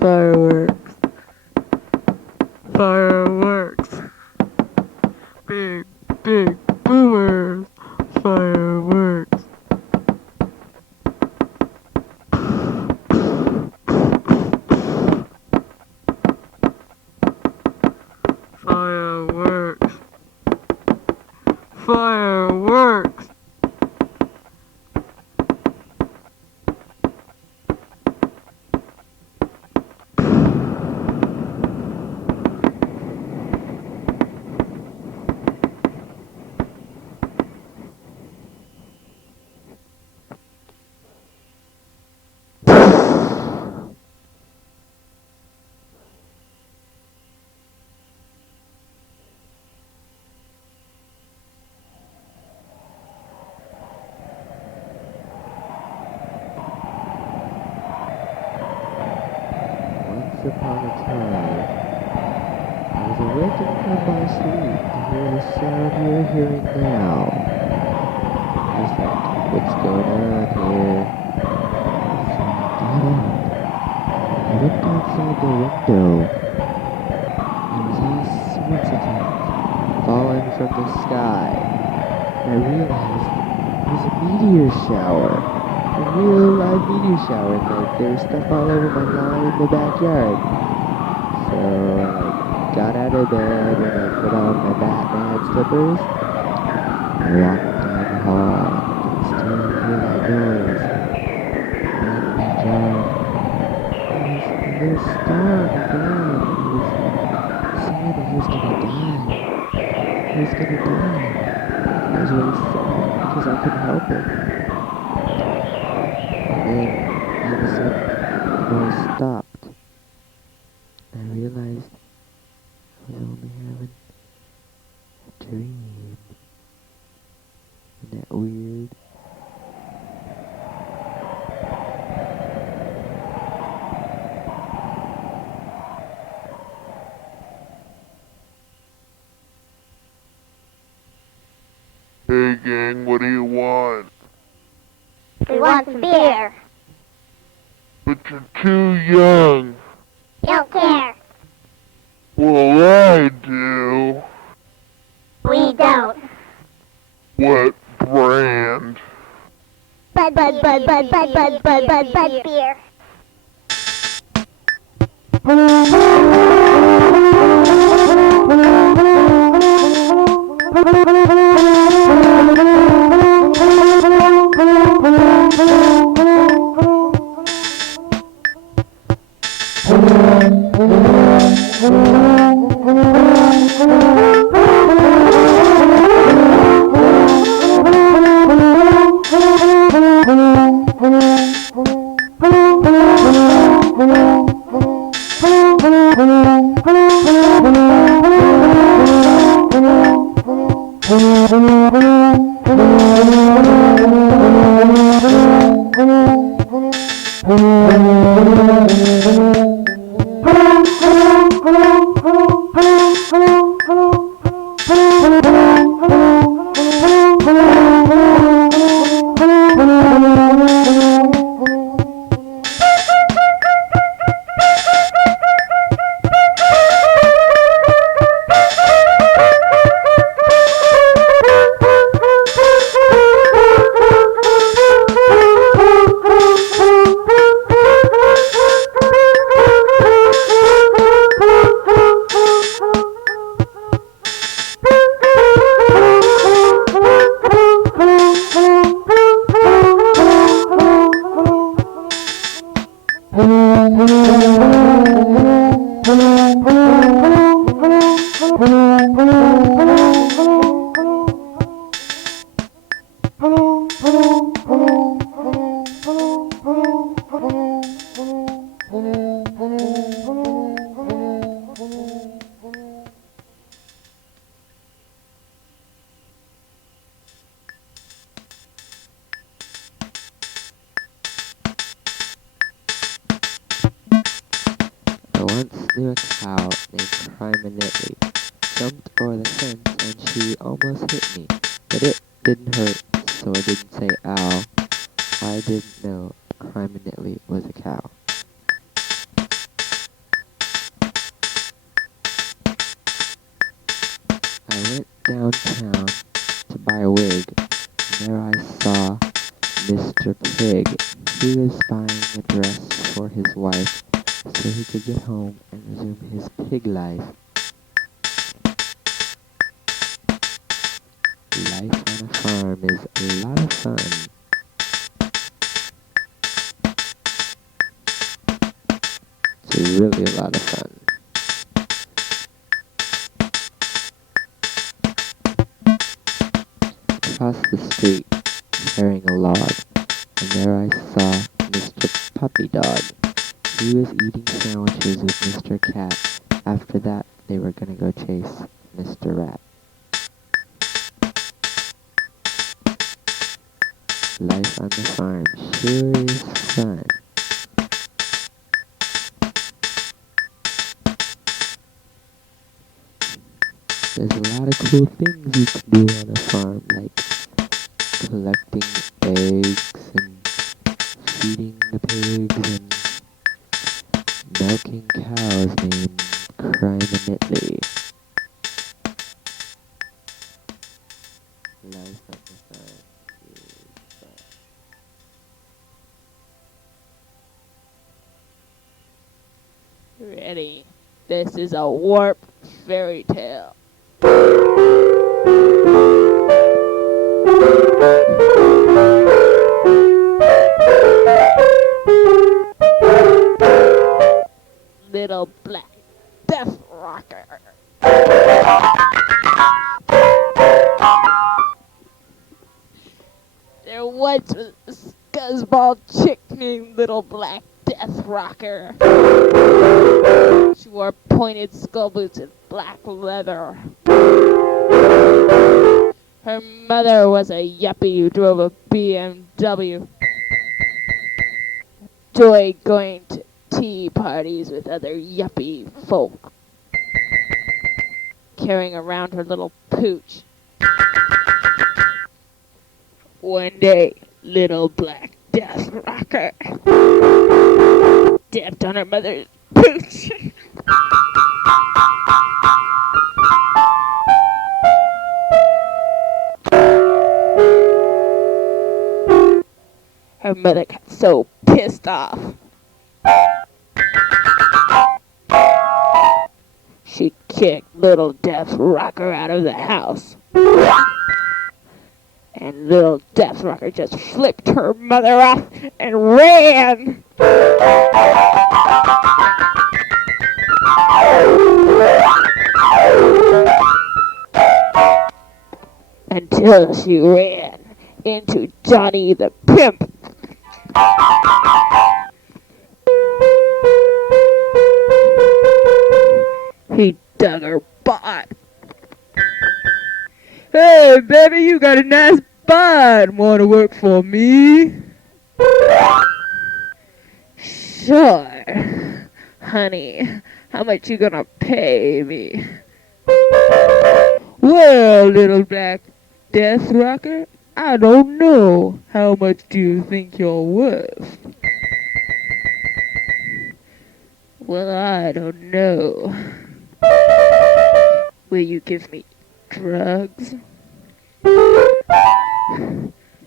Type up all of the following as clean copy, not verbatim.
Fireworks. Fireworks. Big, big boomers. Fireworks. Fireworks. Fireworks. Once upon a time, I was awakened from my sleep to hear the sound you're hearing now. I was like, what's going on here? So I got up. I looked outside the window. There was all sorts of things falling from the sky. I realized it was a meteor shower. A real live meteor shower, and like there was stuff all over my lawn in the backyard. So I got out of bed and I put on my Batman slippers. I walked down the hall. I could still hear that noise. In the backyard, there was a star on the ground. It was saying that he was gonna die. He was gonna die. I was really sad because I couldn't help it. And then all of a sudden, the noise stopped. I realized I was only having a dream. Isn't that weird? Hey gang, what do you want? We want some beer. But you're too young. Don't care. Well, I do. We don't. What brand? Bud beer. I once knew a cow named Criminelli jumped over the fence and she almost hit me, but it didn't hurt, so I didn't say ow. I didn't know Criminelli was a cow. I went downtown to buy a wig, and there I saw Mr. Pig. He was buying a dress for his wife so he could get home and resume his pig life. Life on a farm is a lot of fun. It's really a lot of fun. Across the street, carrying a log, and there I saw Mr. Puppy Dog. He was eating sandwiches with Mr. Cat. After that, they were gonna go chase Mr. Rat. Life on the farm sure is fun. There's a lot of cool things you can do on a farm, like collecting eggs and feeding the pigs and milking cows named Crime-a-Nitley. Life on the farm is fun. Ready. This is a warp fairy tale. Little black death rocker. There once was a scuzzball chick named Little Black Death Rocker. She wore pointed skull boots and black leather. Her mother was a yuppie who drove a BMW. Enjoyed going to tea parties with other yuppie folk, carrying around her little pooch. One day, Little Black Death Rocker stepped on her mother's pooch. Her mother got so pissed off. She kicked Little Death Rocker out of the house. And Little Death Rocker just flipped her mother off and ran. Until she ran into Johnny the Pimp. He dug her butt. Hey, baby, you got a nice butt. Wanna work for me? Sure. Honey, how much you gonna pay me? Well, Little Black Death Rocker, I don't know. How much do you think you're worth? Well, I don't know. Will you give me drugs?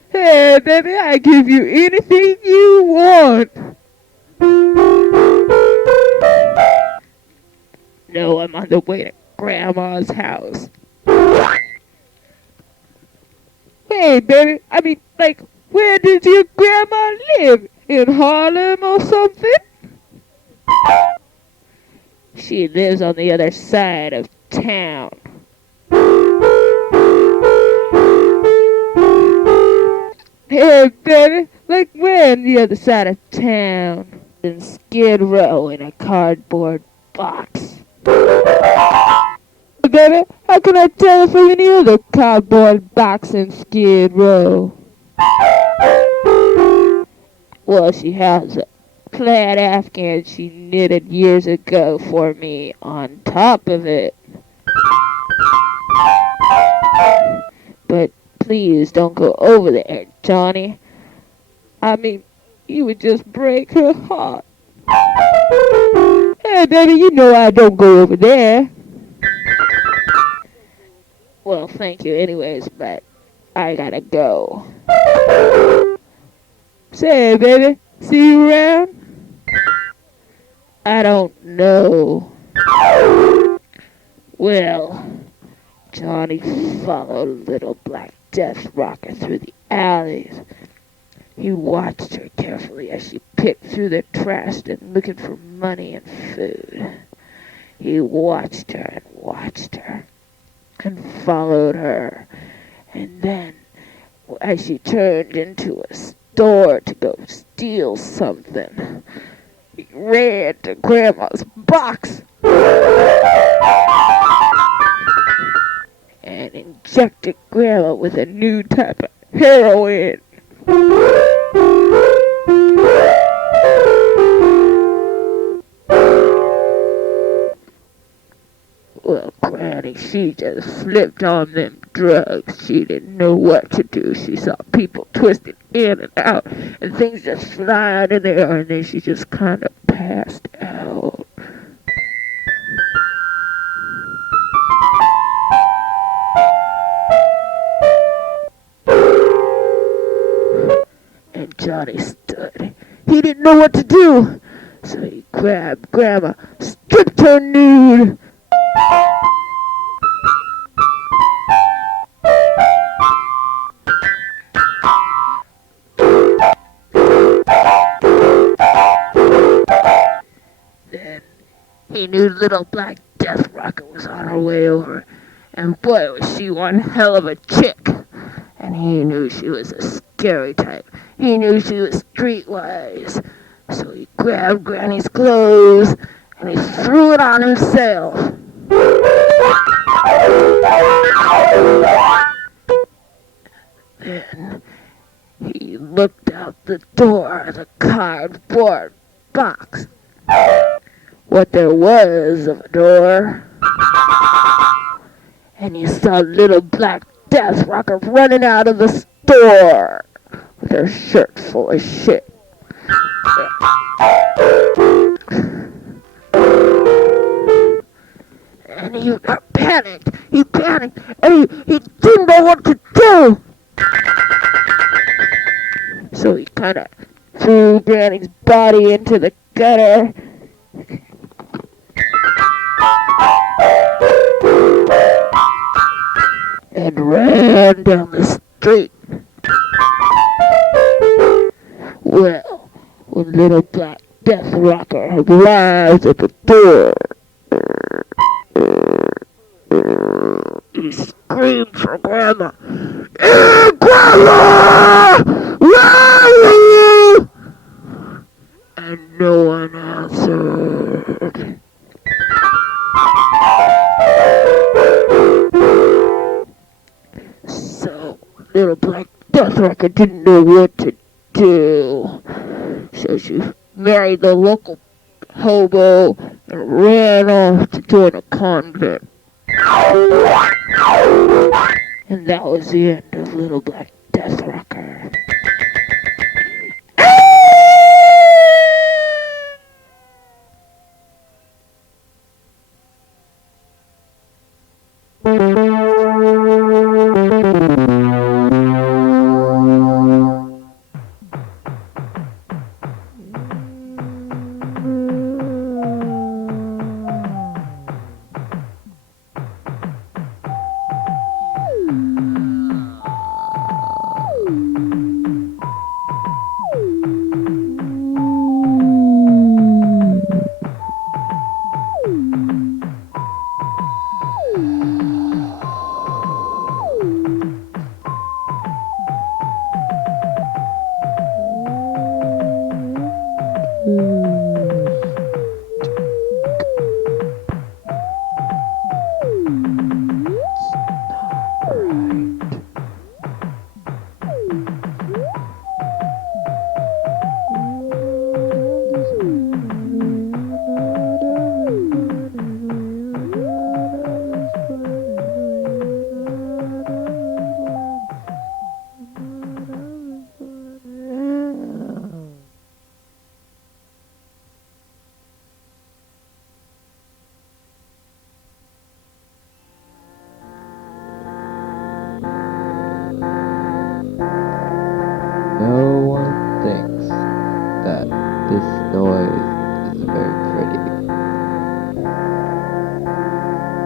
Hey, baby, I give you anything you want. No, I'm on the way to Grandma's house. Hey, baby, where does your grandma live? In Harlem or something? She lives on the other side of town. Hey, baby, where on the other side of town? In Skid Row in a cardboard box. Baby, how can I tell from any other cardboard box in Skid Row? Well, she has a plaid afghan she knitted years ago for me on top of it. But please don't go over there, Johnny. I mean, you would just break her heart. Hey, baby, you know I don't go over there. Well, thank you anyways, but I gotta go. Say, baby, see you around? I don't know. Well, Johnny followed little black death rocker through the alleys. He watched her carefully as she picked through the trash and looking for money and food. He watched her and followed her. And then, as she turned into a store to go steal something, he ran to Grandma's box and injected Grandma with a new type of heroin. Well, Granny, she just flipped on them drugs. She didn't know what to do. She saw people twisted in and out, and things just flying in the air, and then she just kind of passed out. And Johnny stood. He didn't know what to do, so he grabbed Grandma, stripped her nude. Then he knew little black death rocker was on her way over, and boy was she one hell of a chick. And he knew she was a scary type. He knew she was streetwise. So he grabbed Granny's clothes and he threw it on himself. Then he looked out the door of the cardboard box. What there was of a door. And he saw little black death rocker running out of the store with her shirt full of shit. And he panicked, and he didn't know what to do. So he kind of threw Granny's body into the gutter. And ran down the street. Well, when little black death rocker arrived at the door, he screamed for Grandma. Hey, Grandma! Where are you? And no one answered. So, little black death rocker didn't know what to do. So she married the local hobo and ran off to join a convent. And that was the end of little black death rocker. isn't very pretty.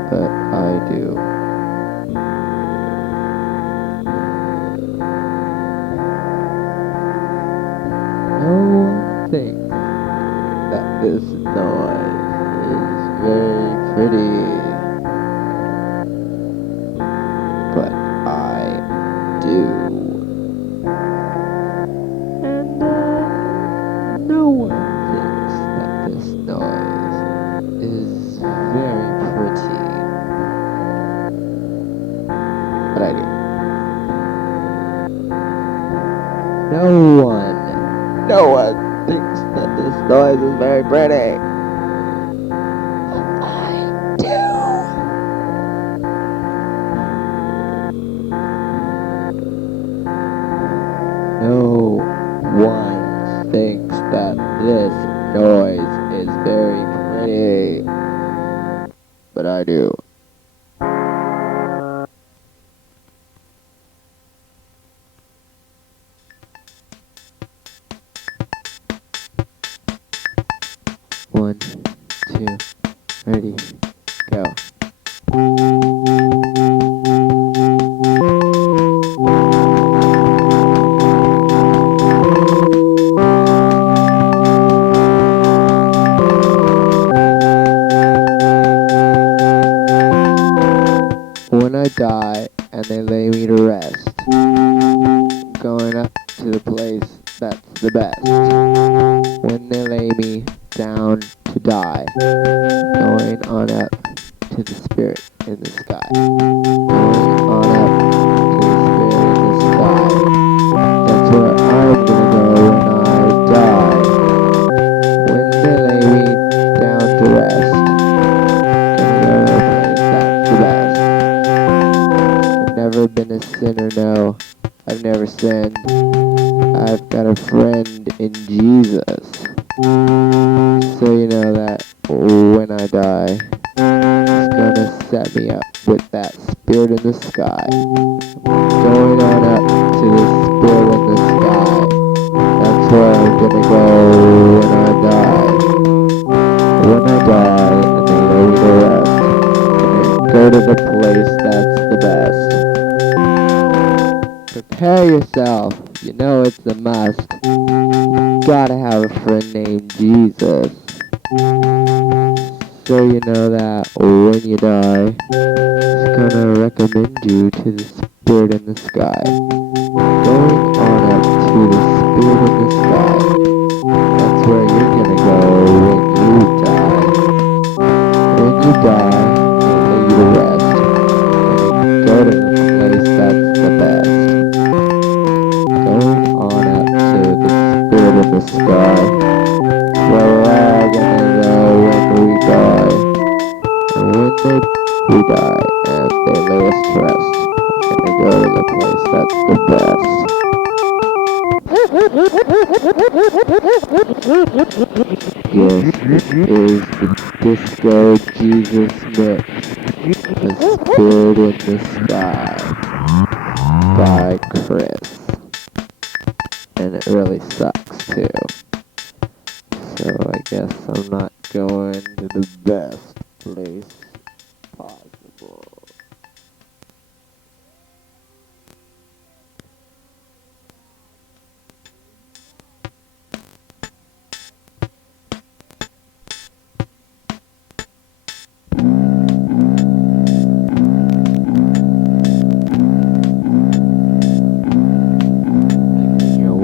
But I do. No one thinks that this noise is very pretty. But I do. And no one thinks that this noise is very pretty. But I do. No one thinks that this noise is very pretty. But I do. No one thinks that this noise is very pretty. But I do. One, two, ready, go. When I die and they lay me to rest, going up to the place that's the best. When they lay me down to die, going on up to the spirit in the sky. Going on up to the spirit in the sky. That's where I'm gonna go when I die. When they lay me down to rest, gonna go to a place that's the best. I've never been a sinner, no. I've never sinned. I've got a friend in Jesus. So you know that when I die, it's gonna set me up with that spirit in the sky. Going on up to the spirit in the sky. That's where I'm gonna go when I die. When I die and they lay me to rest, I'm gonna go to the place that's the best. Prepare yourself, you know it's a must. You gotta have a friend named Jesus. So you know that when you die, it's gonna recommend you to the spirit in the sky. Going on up to the spirit in the sky. That's where you're gonna go when you die. When you die, they lay you to rest. And go to the place that's the best. Going on up to the spirit in the sky. Where we're all gonna go when we die. And when we die and they lay us to rest, we're gonna go to the place that's the best. Yes, this is the Disco Jesus mix. The Spirit in the Sky by Kris. And it really sucks too. So I guess I'm not going to the best place possible.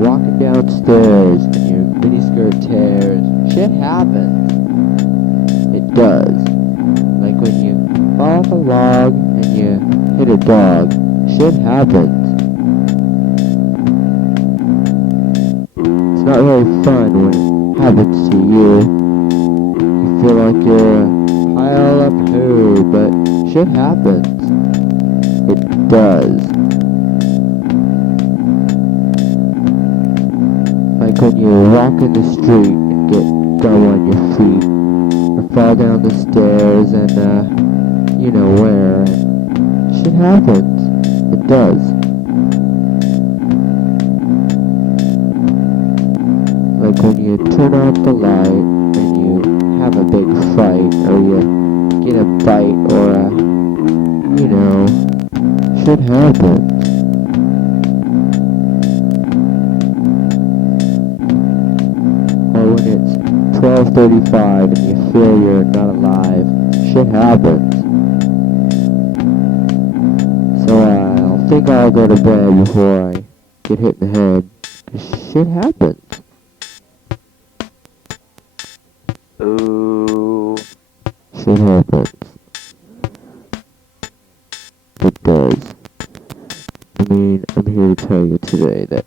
Walking downstairs and your miniskirt tears, shit happens. It does. Like when you fall off a log and you hit a dog, shit happens. It's not really fun when it happens to you. You feel like you're a pile of poo, but shit happens. It does. Like when you walk in the street and get gum on your feet, or fall down the stairs and, you know where, shit happens. It does. Like when you turn off the light and you fight or shit happens. Or when it's 12:35 and you feel you're not alive, shit happens. So I think I'll go to bed before I get hit in the head, 'cause shit happens. Ooh. Shit happens. It does. I mean, I'm here to tell you today that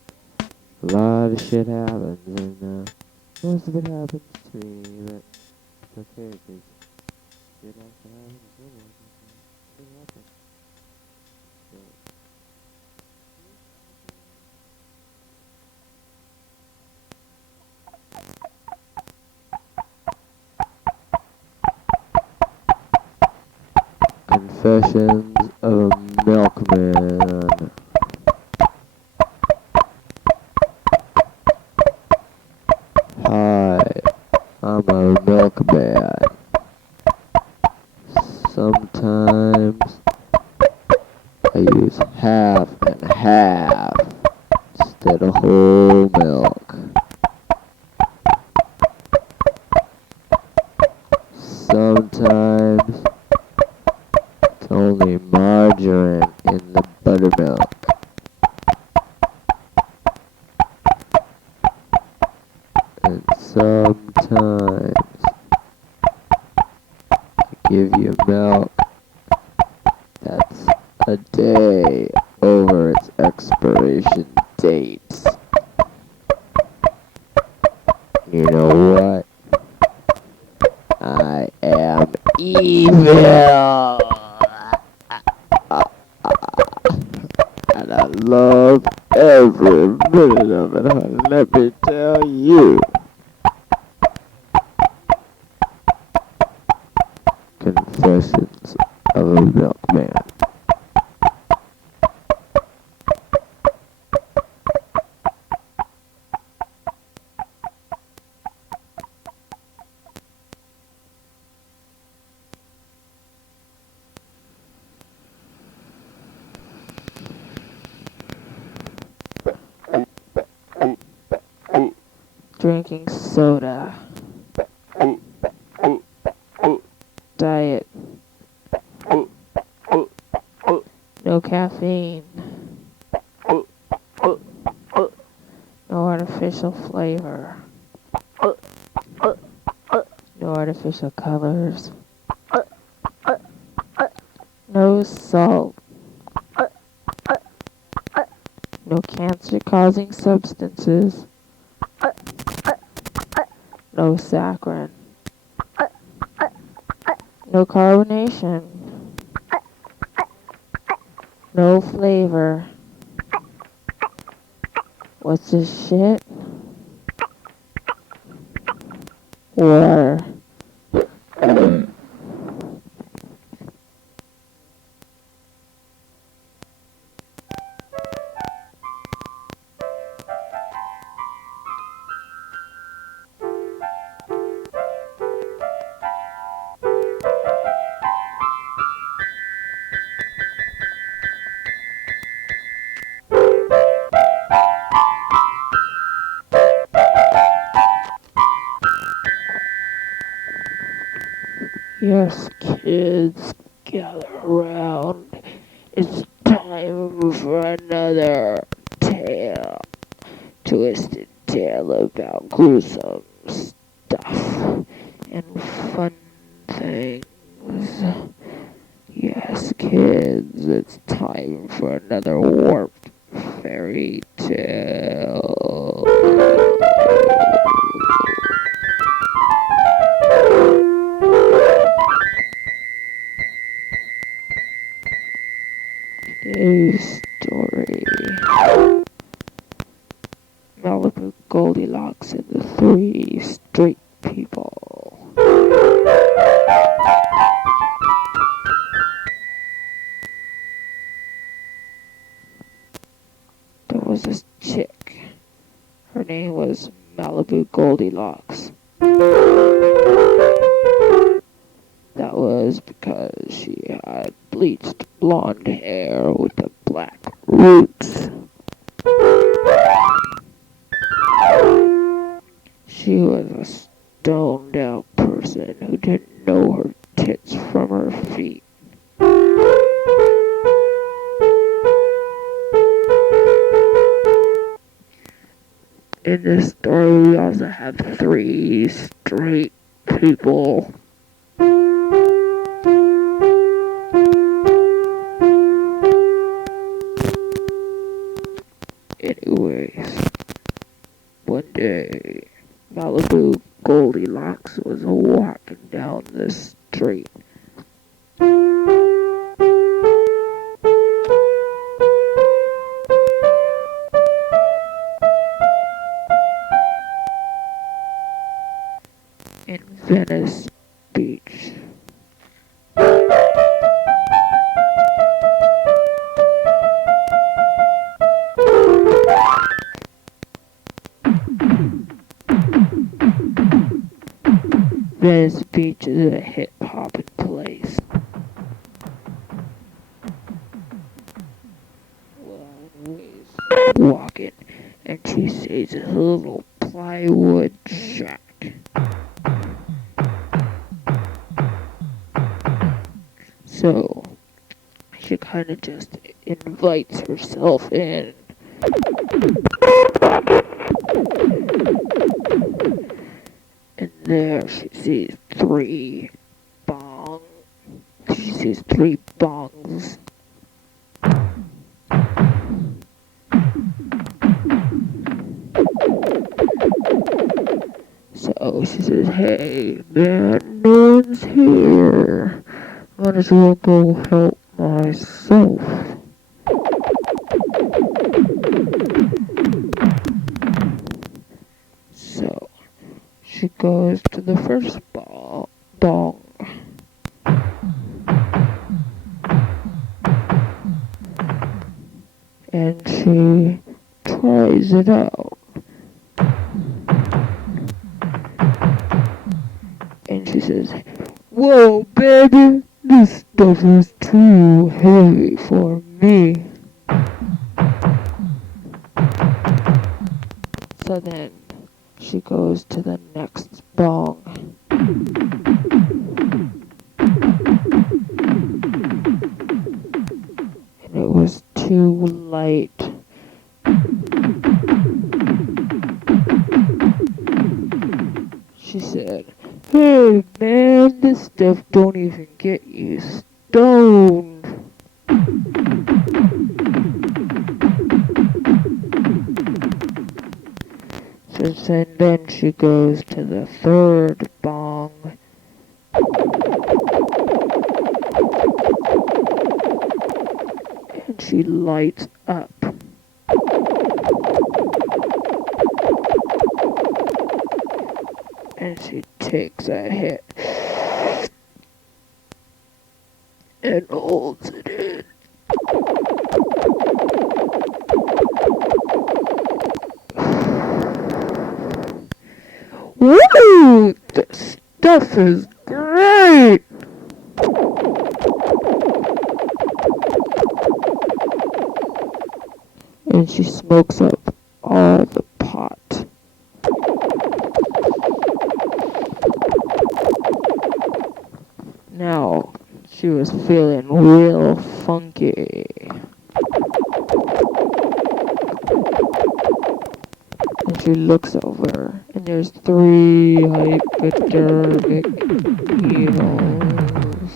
a lot of shit happens, and most of it happens to me, but it's okay, because shit has to happen to someone. Shit happens. So, Confessions of a Milkman. Hi, I'm a milkman. Sometimes I use half and half instead of whole milk. Sometimes it's only margarine in the buttermilk. And sometimes I give you milk that's a day over its expiration dates. You know what? I am evil! And I love every minute of it, honey. Let me tell you. Confessions of a Milkman. Drinking soda. Diet. No caffeine. No artificial flavor. No artificial colors. No salt. No cancer-causing substances. No saccharin. No carbonation. No flavor. What's this shit? Water. Yes, kids, gather around. It's time for another tale. Twisted tale about gruesome stuff and fun things. Yes, kids, it's time for another warped fairy tale. Today's story. Malibu, Goldilocks, and the three straight people. There was this chick. Her name was Malibu Goldilocks. That was was because she had bleached blonde hair with the black roots. She was a stoned out person who didn't know her tits from her feet. In this story, we also have 3 straight people. Anyways, one day, Malibu Goldilocks was walking down the street. In Venice Beach. Venice Beach is a hip-hopping place. Well, anyways, walking, and she sees a little plywood shack. So, she kind of just invites herself in. And there she sees 3 bongs. She sees 3 bongs. So she says, "Hey, man, no one's here. Might as well go help myself." So she goes to the first bong. And she tries it out. And she says, "Whoa, baby, this stuff is too heavy for me." So then she goes to the next bong. And it was too light. She said, "Hey man, this stuff don't even get you stoned." So then she goes to the third bong. And she lights up. And she takes a hit. And holds it in. Woo! This stuff is great! And she smokes up all the pot. Now, she was feeling real funky. And she looks over, and there's 3 hypodermic needles.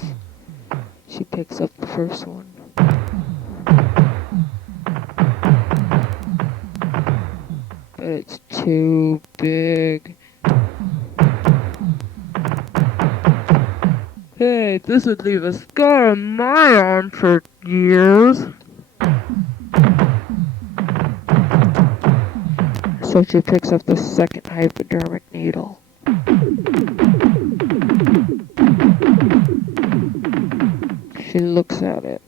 She picks up the first one. But it's too big. Hey, this would leave a scar on my arm for years. So she picks up the second hypodermic needle. She looks at it.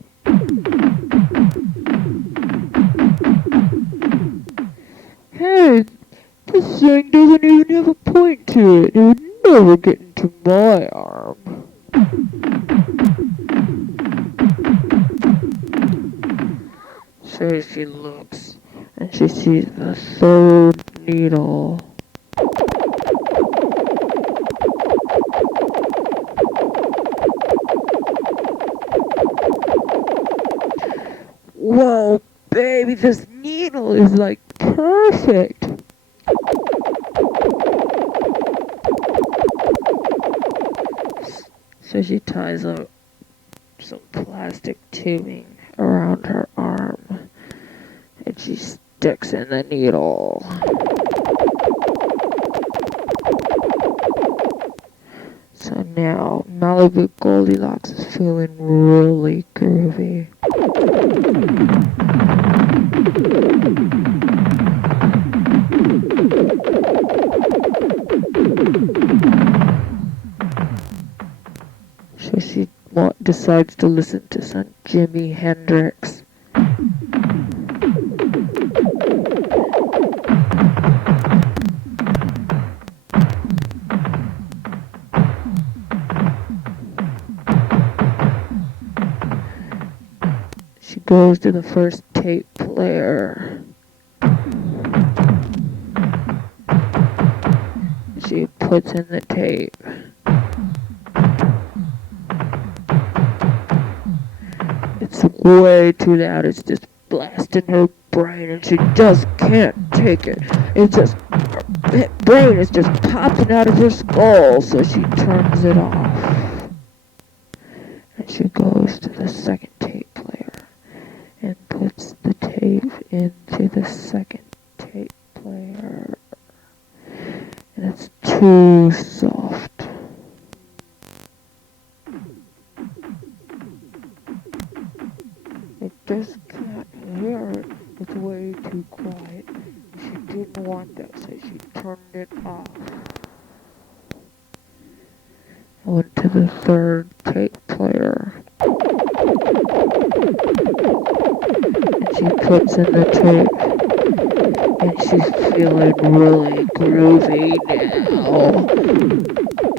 Hey, this thing doesn't even have a point to it. It would never get into my arm. So she looks, and she sees the third needle. Whoa, baby, this needle is like perfect. So she ties up some plastic tubing around her arm, and she sticks in the needle. So now Malibu Goldilocks is feeling really groovy. So she decides to listen to some Jimi Hendrix. She goes to the first tape player. She puts in the tape. It's way too loud. It's just blasting her brain, and she just can't take it. It's just, her brain is just popping out of her skull, so she turns it off. And she goes to the second tape player and puts the tape into the second tape player. And it's too soft. It just can't hear it. It's way too quiet. She didn't want that, so she turned it off. I went to the third tape player. And she puts in the tape. And she's feeling really groovy now.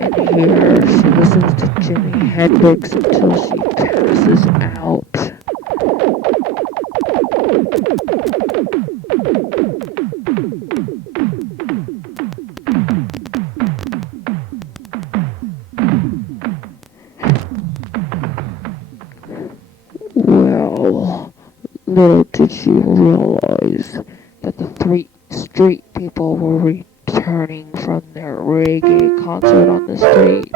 And here she listens to Jimi Hendrix until she passes out. Well, little did she realize that the three street people were returning from their reggae concert on the street.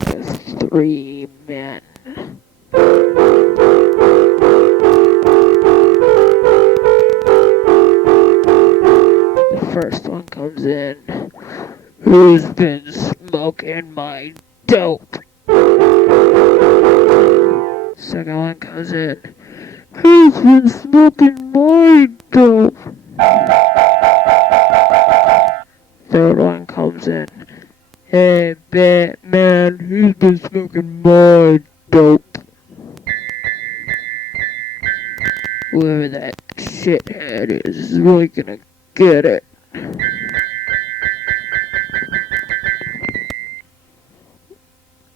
The three men. The first one comes in. Who's been smoking my dope? Second one comes in. Who's been smoking my dope? Third one comes in. Hey, Batman, who's been smoking my dope? Whoever that shithead is really gonna get it.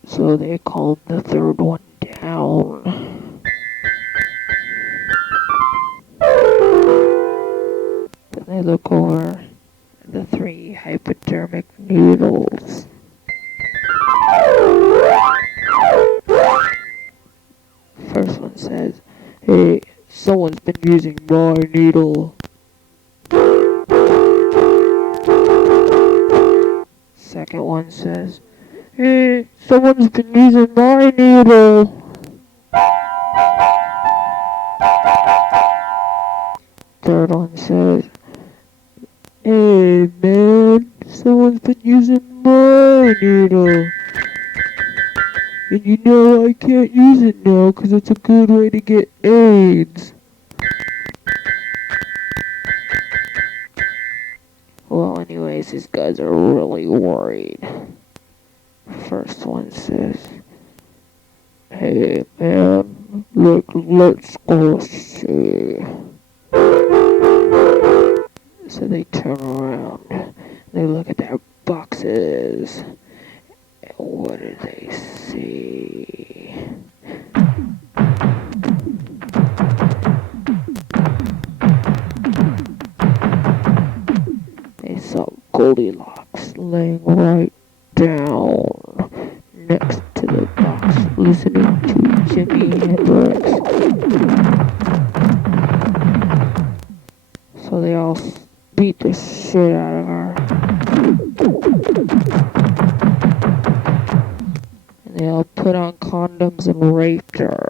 So they calmed the third one down. Then they look over at the three hypodermic needles. First one says, hey, someone's been using my needle. Second one says, hey, someone's been using my needle. Third one says, hey man, someone's been using my needle. And you know I can't use it now because it's a good way to get AIDS. Well, anyways, these guys are really worried. First one says, hey man, let's go see. So So they turn around. They look at their boxes. And what do they see? They saw Goldilocks laying right down next to the box, listening to Jimi Hendrix. So they all beat the shit out of her. And they all put on condoms and raped her.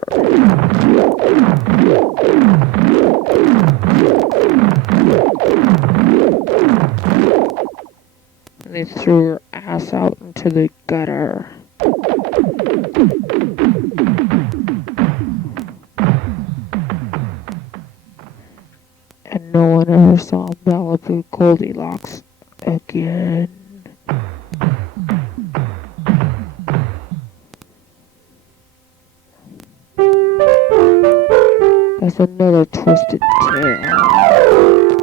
And they threw her ass out into the gutter. And no one ever saw Malibu Goldilocks again. That's another twisted tale.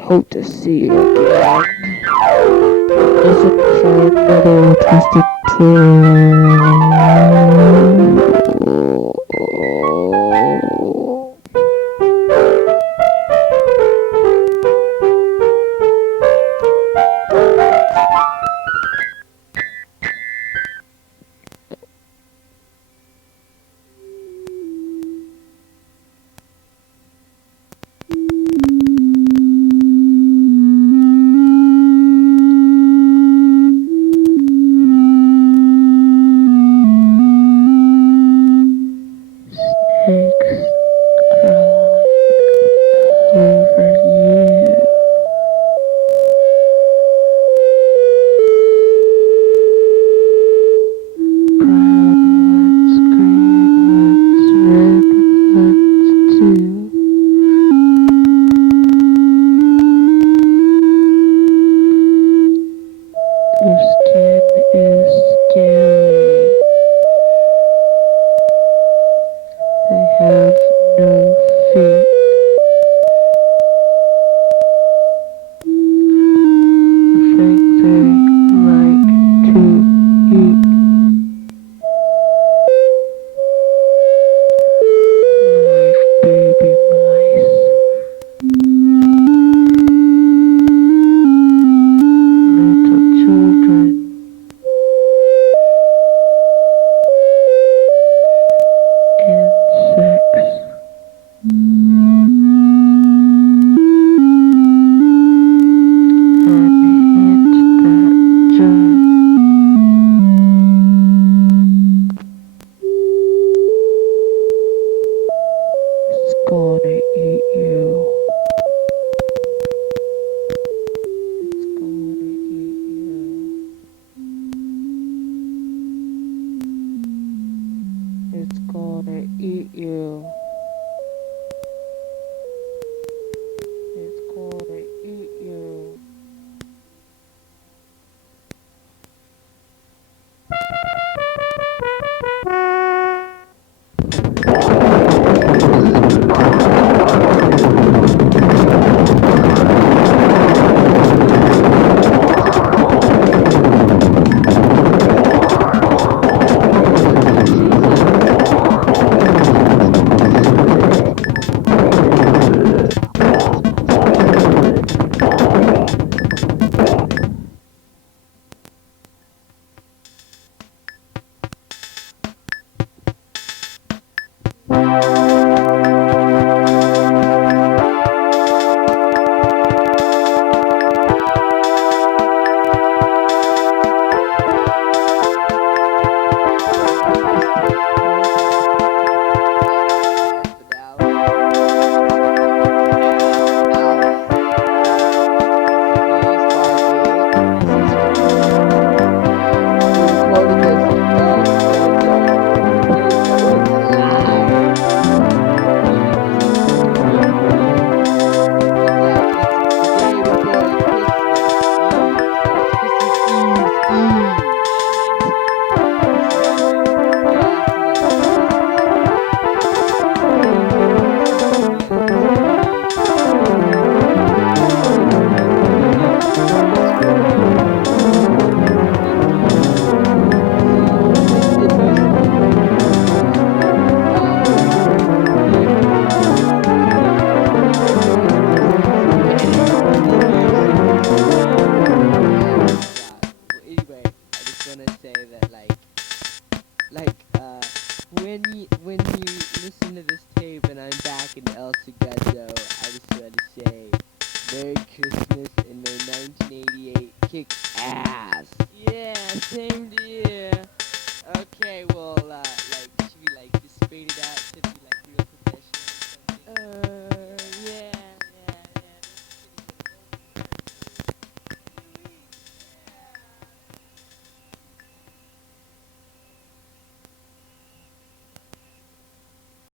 Hope to see you again. Listen for another twisted tale. when you listen to this tape and I'm back in El Segundo, I just want to say Merry Christmas and may 1988 kick ass. Yeah, same to